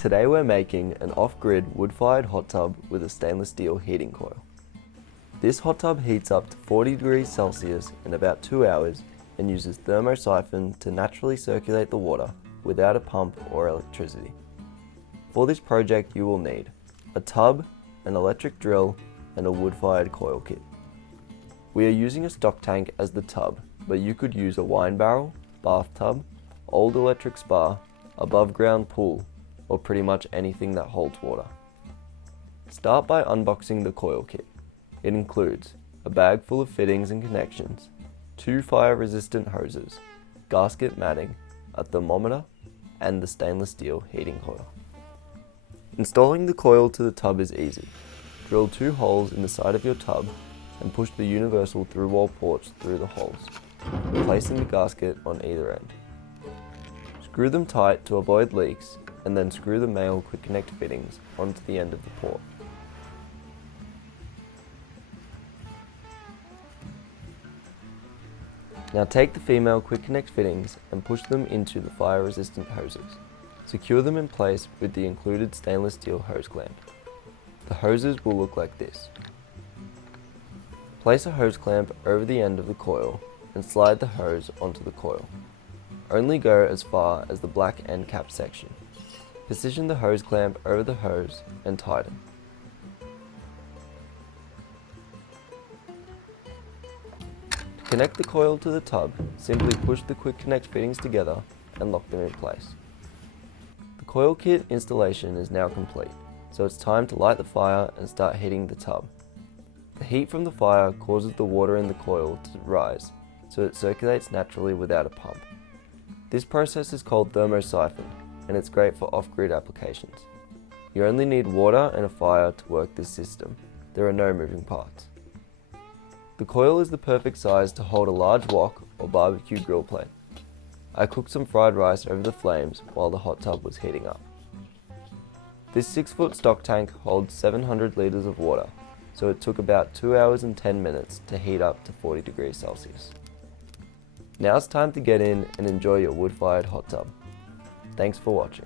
Today we're making an off-grid wood-fired hot tub with a stainless steel heating coil. This hot tub heats up to 40 degrees Celsius in about 2 hours and uses Thermosyphon to naturally circulate the water without a pump or electricity. For this project you will need a tub, an electric drill and a wood-fired coil kit. We are using a stock tank as the tub, but you could use a wine barrel, bathtub, old electric spa, above ground pool, or pretty much anything that holds water. Start by unboxing the coil kit. It includes a bag full of fittings and connections, 2 fire-resistant hoses, gasket matting, a thermometer, and the stainless steel heating coil. Installing the coil to the tub is easy. Drill 2 holes in the side of your tub and push the universal through-wall ports through the holes, placing the gasket on either end. Screw them tight to avoid leaks and then screw the male quick connect fittings onto the end of the port. Now take the female quick connect fittings and push them into the fire resistant hoses. Secure them in place with the included stainless steel hose clamp. The hoses will look like this. Place a hose clamp over the end of the coil and slide the hose onto the coil. Only go as far as the black end cap section. Position the hose clamp over the hose and tighten. To connect the coil to the tub, simply push the quick connect fittings together and lock them in place. The coil kit installation is now complete, so it's time to light the fire and start heating the tub. The heat from the fire causes the water in the coil to rise, so it circulates naturally without a pump. This process is called Thermosyphon, and it's great for off-grid applications. You only need water and a fire to work this system. There are no moving parts. The coil is the perfect size to hold a large wok or barbecue grill plate. I cooked some fried rice over the flames while the hot tub was heating up. This 6-foot stock tank holds 700 litres of water, so it took about 2 hours and 10 minutes to heat up to 40 degrees Celsius. Now it's time to get in and enjoy your wood-fired hot tub. Thanks for watching.